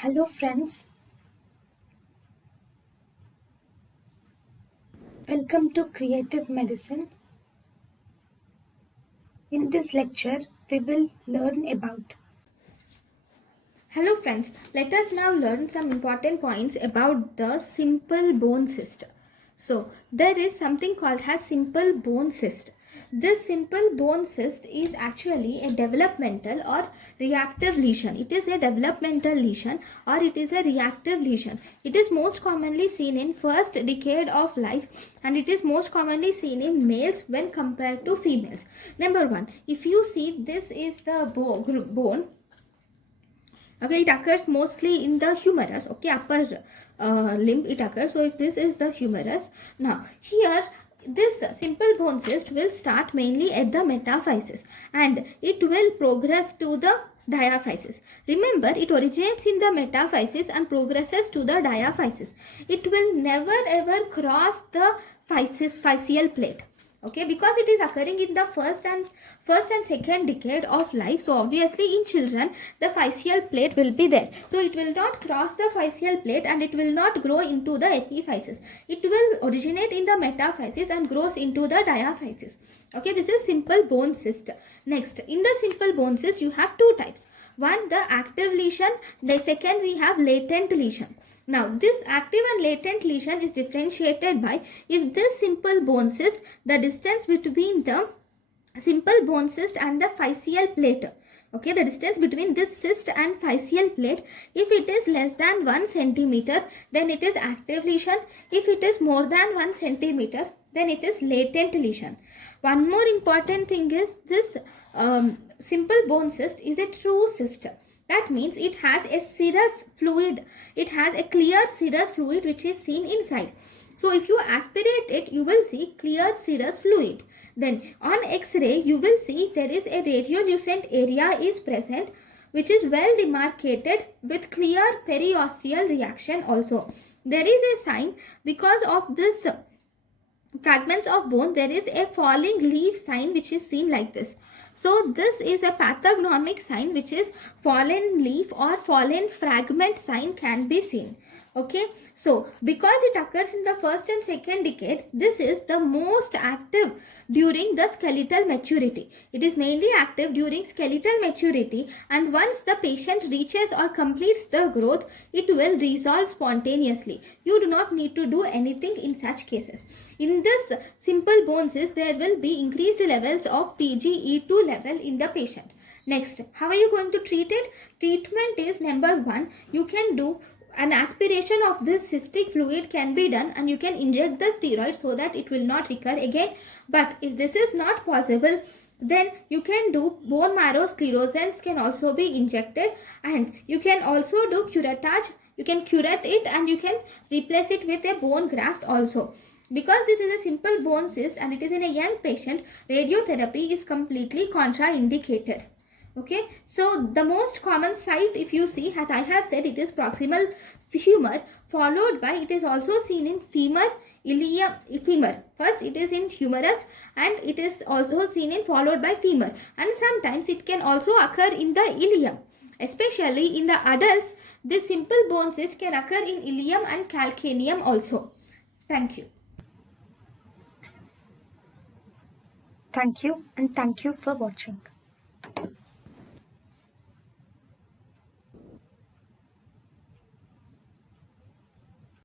Hello friends, welcome to Creative Medicine. In this lecture, we will learn about. Hello friends, let us now learn some important points about the simple bone cyst. So, there is something called as simple bone cyst. This simple bone cyst is actually a developmental or reactive lesion. It is a developmental lesion or it is a reactive lesion. It is most commonly seen in first decade of life and it is most commonly seen in males when compared to females. Number 1, if you see this is the bone. Okay, it occurs mostly in the humerus. Okay, upper limb it occurs. So if this is the humerus, now here this simple bone cyst will start mainly at the metaphysis and it will progress to the diaphysis. Remember, it originates in the metaphysis and progresses to the diaphysis. It will never ever cross the physeal plate. Okay, because it is occurring in the first and second decade of life, so obviously in children the physeal plate will be there, so it will not cross the physeal plate and it will not grow into the epiphysis. It will originate in the metaphysis and grows into the diaphysis. Okay, this is simple bone cyst. Next, in the simple bone cyst you have two types. One, the active lesion. The second, we have latent lesion. Now, this active and latent lesion is differentiated by if this simple bone cyst, the distance between the simple bone cyst and the physeal plate. Okay, the distance between this cyst and physeal plate, if it is less than 1 centimeter, then it is active lesion. If it is more than 1 centimeter, then it is latent lesion. One more important thing is this simple bone cyst is a true cyst. That means it has a serous fluid. It has a clear serous fluid which is seen inside. So if you aspirate it, you will see clear serous fluid. Then on X-ray, you will see there is a radiolucent area is present which is well demarcated with clear periosteal reaction also. There is a sign because of this fragments of bone, there is a falling leaf sign which is seen like this. So this is a pathognomic sign which is fallen leaf or fallen fragment sign can be seen. Okay, so because it occurs in the first and second decade, this is the most active during the skeletal maturity. It is mainly active during skeletal maturity, and once the patient reaches or completes the growth, it will resolve spontaneously. You do not need to do anything in such cases. In this simple bone cyst, there will be increased levels of PgE2 level in the patient. Next, how are you going to treat it? Treatment is number 1, you can do an aspiration of this cystic fluid can be done and you can inject the steroid so that it will not recur again. But if this is not possible, then you can do bone marrow sclerosants can also be injected, and you can also do curettage. You can curate it and you can replace it with a bone graft also. Because this is a simple bone cyst and it is in a young patient, radiotherapy is completely contraindicated. Okay, so the most common site, if you see, as I have said, it is proximal femur, followed by, it is also seen in femur. First it is in humerus and it is also seen in followed by femur, and sometimes it can also occur in the ilium. Especially in the adults, this simple bone cyst can occur in ilium and calcaneum also. Thank you. Thank you and thank you for watching.